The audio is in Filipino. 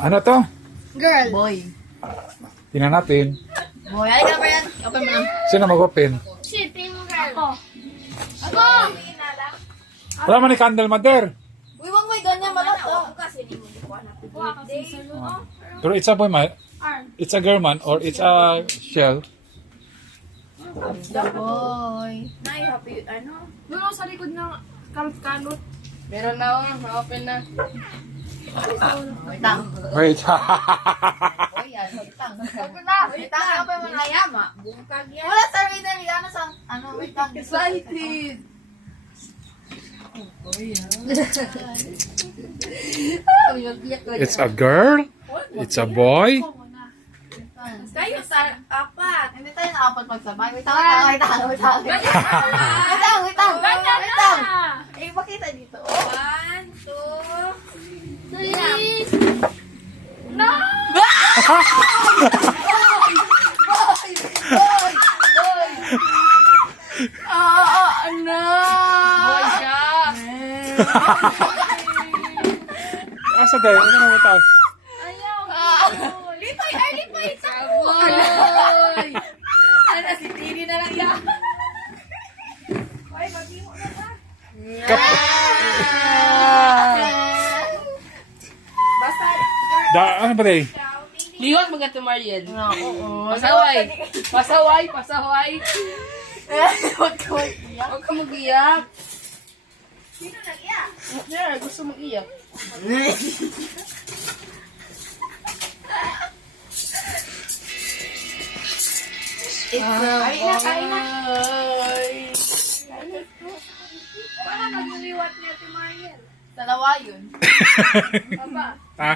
Ano to? Girl. Boy. Tingnan natin. Boy, ay ka ba yan? Open mo lang. Sino mag-open? Shipping mo, girl. Ako. Ako! Wala man ni Candle Mother. Uy, wag mo ganyan malat. Pero it's a boy man. It's a girl man or it's a shell. Boy. Nay, happy, ano? Meron sa likod ng kalot-kalot. Meron na ako. Ma-open na. Wait lang. Wait. Boy, yan. Wait lang. Open na! Wait lang. Open mo na yan. Bungkag yan. Wala, sir. Wait lang. Ano sa... Ano? Wait lang. Excited! It's a girl. It's a boy. Kayo sa apat. Hindi tayo na apat magsabay. Wait lang. Wait lang. Wait lang. Wait lang. Wait lang. Ganyan Wait lang. na! Eh, makita dito. 1, 2, 3. No! Ano? Boy siya! Asa tayo? Ano na tayo? Ayaw! Lipay! Ay, lipay! Boy! Ano, si Tini na lang yan. Ay, mag-iwo na ba? Basta, Ano ba tayo? Liwag mga Mariel. Oo. Pasaway. Pasaway. Pasaway. Huwag ka mag-iyak. Huwag ka mag-iyak. sino nag-iyak? Yeah, gusto mag-iyak. It's a Kain na. Ay. Paano nagliliwat niya si Mariel? dalawa yun. Aba, Ah,